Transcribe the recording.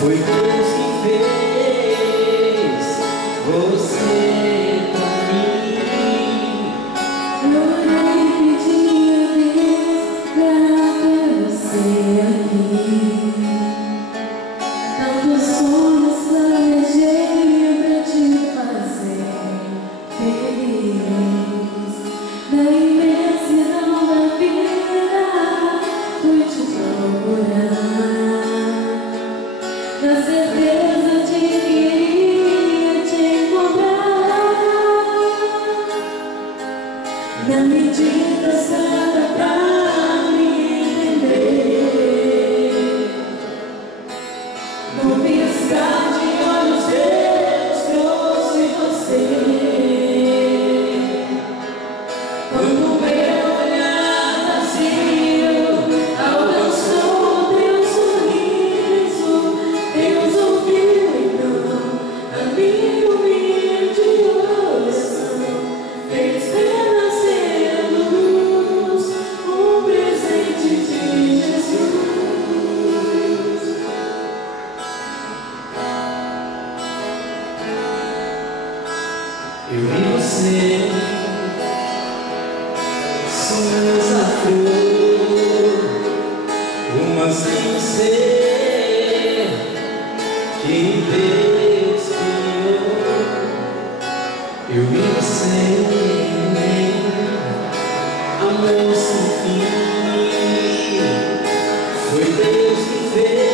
Foi Deus que fez você pra mim. Orei e pedi a Deus pra ter você aqui. Tantos sonhos planejei pra te fazer feliz. Na imensidão da vida fui te procurar, na certeza de que iria te encontrar, na medida certa pra me entender. No piscar de olhos Deus trouxe você. Quando meu olhar vazio alcançou teu sorriso, Deus ouviu então a minha humilde oração, fez renascer luz, presente de Jesus. Eu vi você, sonhos à flor, uma sem ser que Deus criou. Eu vi você, amor sem fim, foi Deus que fez.